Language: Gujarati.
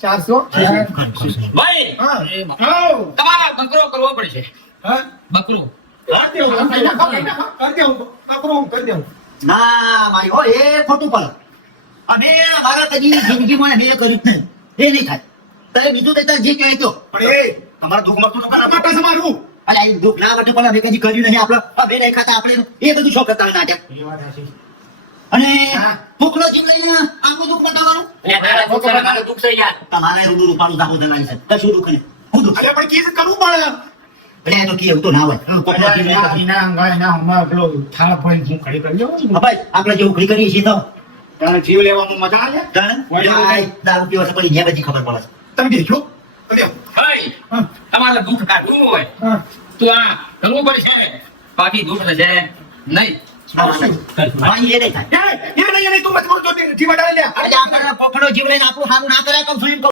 400 ભાઈ હા તમારા બકરો કરવો પડશે હા બકરો કરી દેવું ના મારી હો એ ખોટું પડે અમે અમારા કદી જિંદગીમાં અમે કર્યું જ નહીં એ નહીં થાય તારે બીજું તો તારે જે કહ્યું તો પણ એ તમારા દુઃખ મળતું તો માટે તમારું અલે આ દુઃખ ના માટે પણ અમે કદી કર્યું નહીં આપણે અમે નહીં ખાતા આપણે એ બધું શોખ કરતા હોય નાટક અને ભૂખનો જીવ લઈને આનું દુઃખ બતાવવાનું અને તારા છોકરાને મારું દુઃખ છે યાર તમારે રૂડું રૂપાનું દાખલ થનારી છે કશું દુઃખ નહીં હું દુઃખ અરે પણ કેસ કરવું પડે એટલે એ તો કેવું તો ના હોય ભૂખનો જીવ લઈને કશું. હા ભાઈ આપણે જે ઉઘરી કરીએ છીએ તો જીવ લેવામાં મજા આવે દારૂ પીવા પછી ત્યાં બધી ખબર પડે છે. તમે દેખો ભાઈ તમારે દુઃખ કાઢવું હોય હા તો આ કરવું પડશે બાકી દુઃખ થશે નહીં હા, એ નહીં થાય એ નહીં તું મજબૂર તો જીવ અડાડી લે એટલે આપણે ભૂખનો જીવ લઈને આપણું સારું ના કરાય કમ શું એમ કહું.